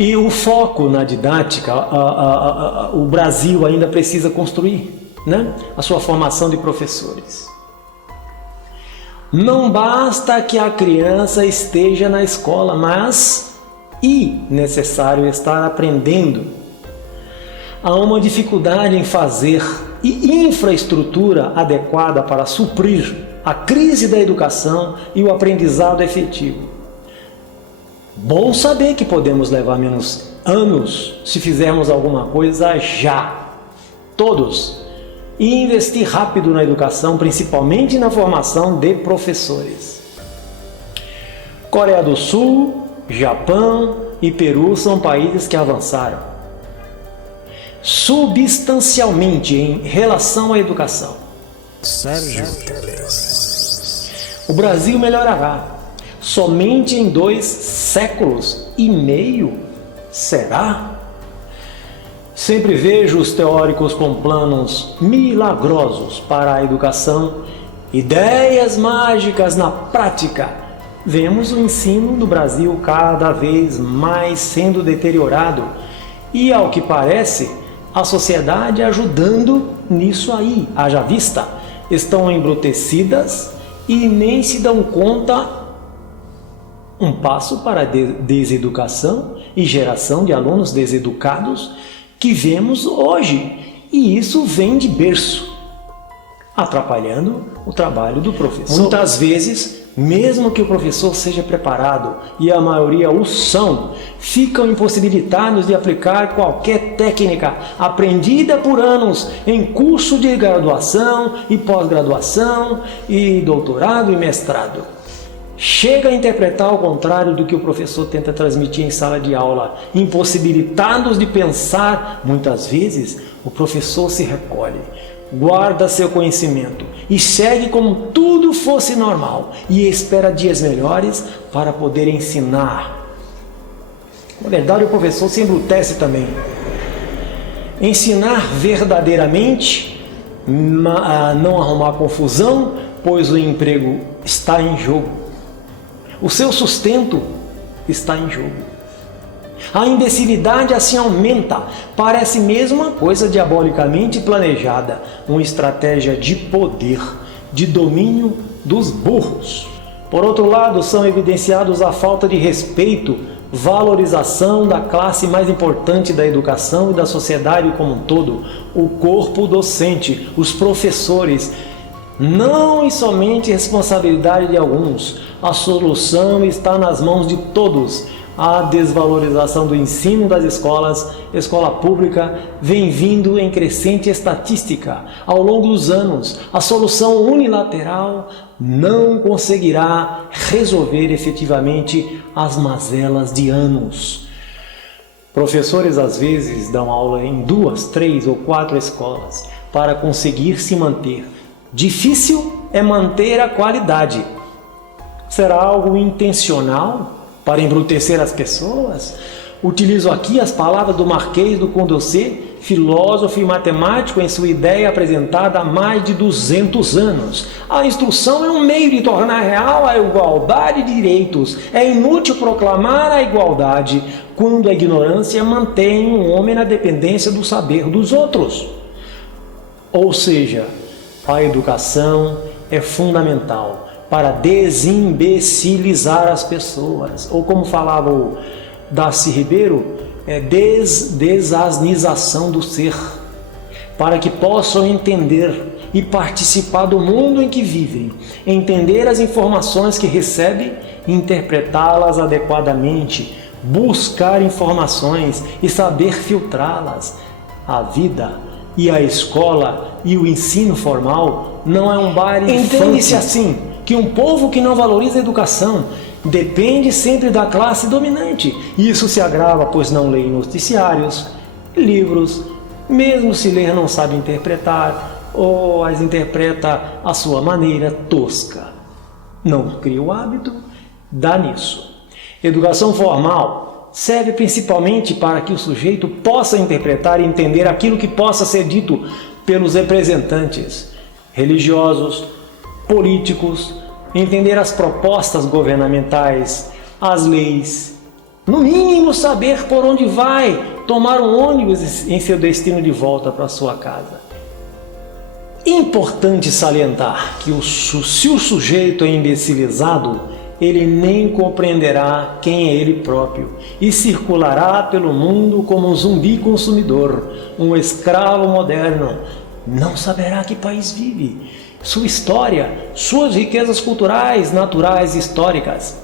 E o foco na didática, o Brasil ainda precisa construir, né, a sua formação de professores. Não basta que a criança esteja na escola, mas necessário estar aprendendo. Há uma dificuldade em fazer infraestrutura adequada para suprir a crise da educação e o aprendizado efetivo. Bom saber que podemos levar menos anos se fizermos alguma coisa já, todos, e investir rápido na educação, principalmente na formação de professores. Coreia do Sul, Japão e Peru são países que avançaram substancialmente em relação à educação. Sérgio Teles. O Brasil melhorará somente em 2 séculos e meio? Será? Sempre vejo os teóricos com planos milagrosos para a educação, ideias mágicas na prática. Vemos o ensino no Brasil cada vez mais sendo deteriorado e, ao que parece, a sociedade ajudando nisso aí. Haja vista, estão embrutecidas e nem se dão conta. Um passo para a deseducação e geração de alunos deseducados que vemos hoje, e isso vem de berço, atrapalhando o trabalho do professor. Muitas vezes, mesmo que o professor seja preparado, e a maioria o são, ficam impossibilitados de aplicar qualquer técnica aprendida por anos em curso de graduação e pós-graduação e doutorado e mestrado. Chega a interpretar ao contrário do que o professor tenta transmitir em sala de aula. Impossibilitados de pensar, muitas vezes, o professor se recolhe, guarda seu conhecimento e segue como tudo fosse normal e espera dias melhores para poder ensinar. Na verdade, o professor se embrutece também. Ensinar verdadeiramente, não arrumar confusão, pois o emprego está em jogo. O seu sustento está em jogo. A imbecilidade assim aumenta. Parece mesmo uma coisa diabolicamente planejada, uma estratégia de poder, de domínio dos burros. Por outro lado, são evidenciados a falta de respeito, valorização da classe mais importante da educação e da sociedade como um todo, o corpo docente, os professores. Não e somente responsabilidade de alguns. A solução está nas mãos de todos. A desvalorização do ensino das escolas, escola pública, vem vindo em crescente estatística. Ao longo dos anos, a solução unilateral não conseguirá resolver efetivamente as mazelas de anos. Professores às vezes dão aula em 2, 3 ou 4 escolas para conseguir se manter. Difícil é manter a qualidade. Será algo intencional para embrutecer as pessoas? Utilizo aqui as palavras do Marquês do Condorcet, filósofo e matemático, em sua ideia apresentada há mais de 200 anos. A instrução é um meio de tornar real a igualdade de direitos. É inútil proclamar a igualdade quando a ignorância mantém um homem na dependência do saber dos outros. Ou seja, a educação é fundamental para desimbecilizar as pessoas, ou como falava o Darcy Ribeiro, desasnização do ser, para que possam entender e participar do mundo em que vivem, entender as informações que recebem, interpretá-las adequadamente, buscar informações e saber filtrá-las. A vida e a escola e o ensino formal não é um baile. Entende-se assim que um povo que não valoriza a educação depende sempre da classe dominante. Isso se agrava, pois não lê noticiários, livros, mesmo se ler não sabe interpretar ou as interpreta à sua maneira tosca. Não cria o hábito, dá nisso. Educação formal serve principalmente para que o sujeito possa interpretar e entender aquilo que possa ser dito pelos representantes religiosos, políticos, entender as propostas governamentais, as leis No mínimo saber por onde vai, tomar um ônibus em seu destino de volta para sua casa. Importante salientar que se o sujeito é imbecilizado, ele nem compreenderá quem é ele próprio e circulará pelo mundo como um zumbi consumidor, um escravo moderno. Não saberá que país vive, sua história, suas riquezas culturais, naturais e históricas.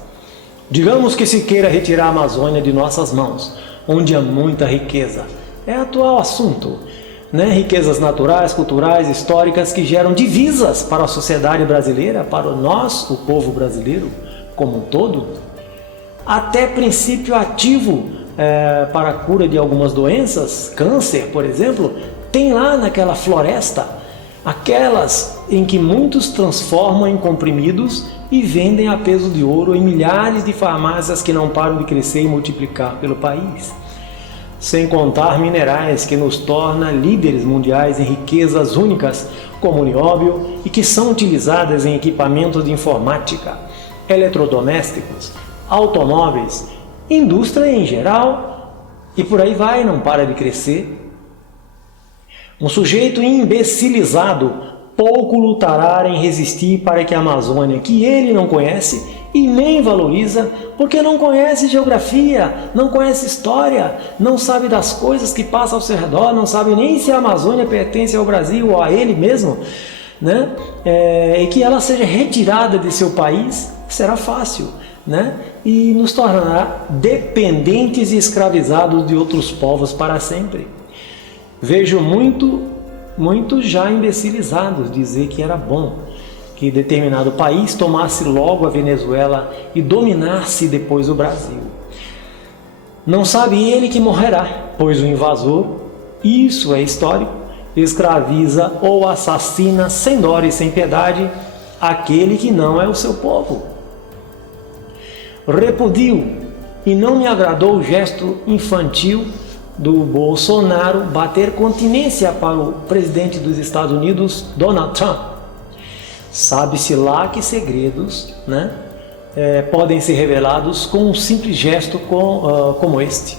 Digamos que se queira retirar a Amazônia de nossas mãos, onde há muita riqueza. É atual assunto, né? Riquezas naturais, culturais, históricas que geram divisas para a sociedade brasileira, para nós, o povo brasileiro como um todo. Até princípio ativo para a cura de algumas doenças, câncer, por exemplo, tem lá naquela floresta, aquelas em que muitos transformam em comprimidos e vendem a peso de ouro em milhares de farmácias que não param de crescer e multiplicar pelo país. Sem contar minerais que nos tornam líderes mundiais em riquezas únicas, como o nióbio, e que são utilizadas em equipamentos de informática, eletrodomésticos, automóveis, indústria em geral, e por aí vai, não para de crescer. Um sujeito imbecilizado pouco lutará em resistir para que a Amazônia, que ele não conhece e nem valoriza, porque não conhece geografia, não conhece história, não sabe das coisas que passam ao seu redor, não sabe nem se a Amazônia pertence ao Brasil ou a ele mesmo, né? E que ela seja retirada de seu país será fácil, né? E nos tornará dependentes e escravizados de outros povos para sempre. Vejo muitos já imbecilizados dizer que era bom que determinado país tomasse logo a Venezuela e dominasse depois o Brasil. Não sabe ele que morrerá, pois o invasor, isso é histórico, escraviza ou assassina sem dó e sem piedade aquele que não é o seu povo. Repudio e não me agradou o gesto infantil do Bolsonaro bater continência para o presidente dos Estados Unidos, Donald Trump. Sabe-se lá que segredos, né, podem ser revelados com um simples gesto como este.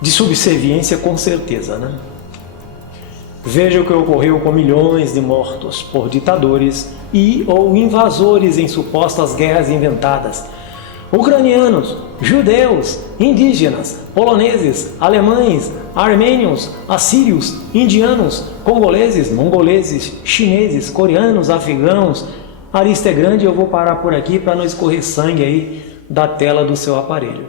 De subserviência, com certeza, né? Veja o que ocorreu com milhões de mortos por ditadores ou invasores em supostas guerras inventadas. Ucranianos, judeus, indígenas, poloneses, alemães, armênios, assírios, indianos, congoleses, mongoleses, chineses, coreanos, afegãos. A lista é grande e eu vou parar por aqui para não escorrer sangue aí da tela do seu aparelho.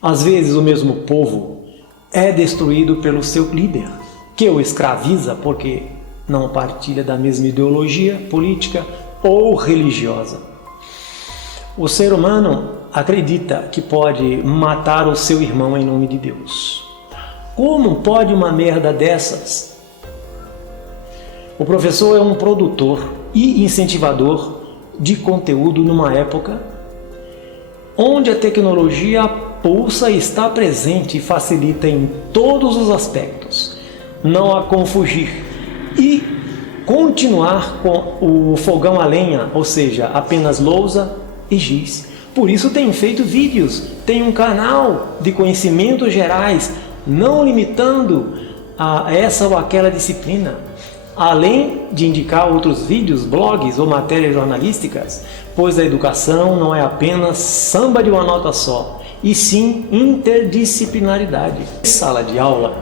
Às vezes o mesmo povo é destruído pelo seu líder, que o escraviza porque não partilha da mesma ideologia política ou religiosa. O ser humano acredita que pode matar o seu irmão em nome de Deus. Como pode uma merda dessas? O professor é um produtor e incentivador de conteúdo numa época onde a tecnologia pulsa e está presente e facilita em todos os aspectos. Não há como fugir e continuar com o fogão a lenha, ou seja, apenas lousa e giz. Por isso tem feito vídeos, tem um canal de conhecimentos gerais, não limitando a essa ou aquela disciplina, além de indicar outros vídeos, blogs ou matérias jornalísticas, pois a educação não é apenas samba de uma nota só, e sim interdisciplinaridade. Em sala de aula,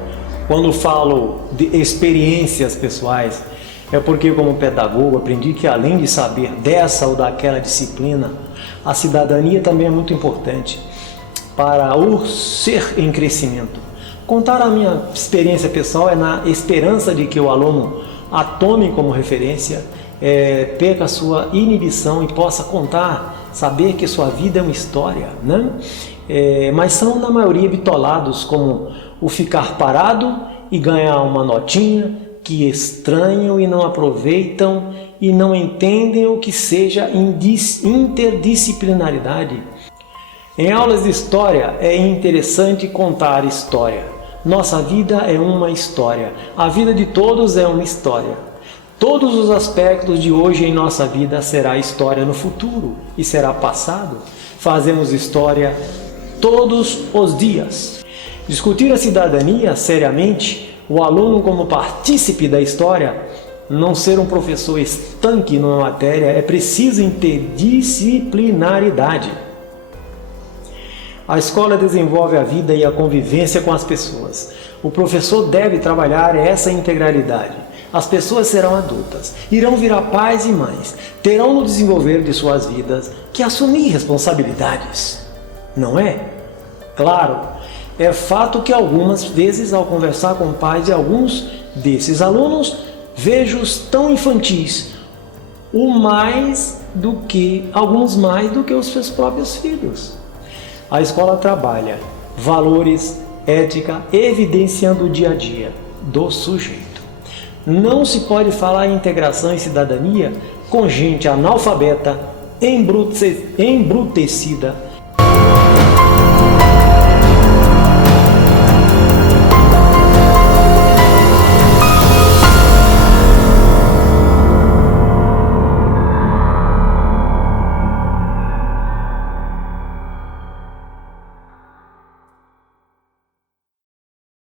quando falo de experiências pessoais, é porque como pedagogo aprendi que além de saber dessa ou daquela disciplina, a cidadania também é muito importante para o ser em crescimento. Contar a minha experiência pessoal é na esperança de que o aluno a tome como referência, perca a sua inibição e possa contar, saber que sua vida é uma história, né? Mas são na maioria bitolados, como o ficar parado e ganhar uma notinha, que estranham e não aproveitam e não entendem o que seja interdisciplinaridade. Em aulas de história é interessante contar história. Nossa vida é uma história. A vida de todos é uma história. Todos os aspectos de hoje em nossa vida será história no futuro e será passado. Fazemos história todos os dias. Discutir a cidadania seriamente, o aluno como partícipe da história, não ser um professor estanque numa matéria, é preciso interdisciplinaridade. A escola desenvolve a vida e a convivência com as pessoas. O professor deve trabalhar essa integralidade. As pessoas serão adultas, irão virar pais e mães, terão no desenvolver de suas vidas que assumir responsabilidades. Não é? Claro, é fato que algumas vezes ao conversar com pais de alguns desses alunos, vejo-os tão infantis, alguns mais do que os seus próprios filhos. A escola trabalha valores, ética, evidenciando o dia a dia do sujeito. Não se pode falar em integração e cidadania com gente analfabeta, embrutecida,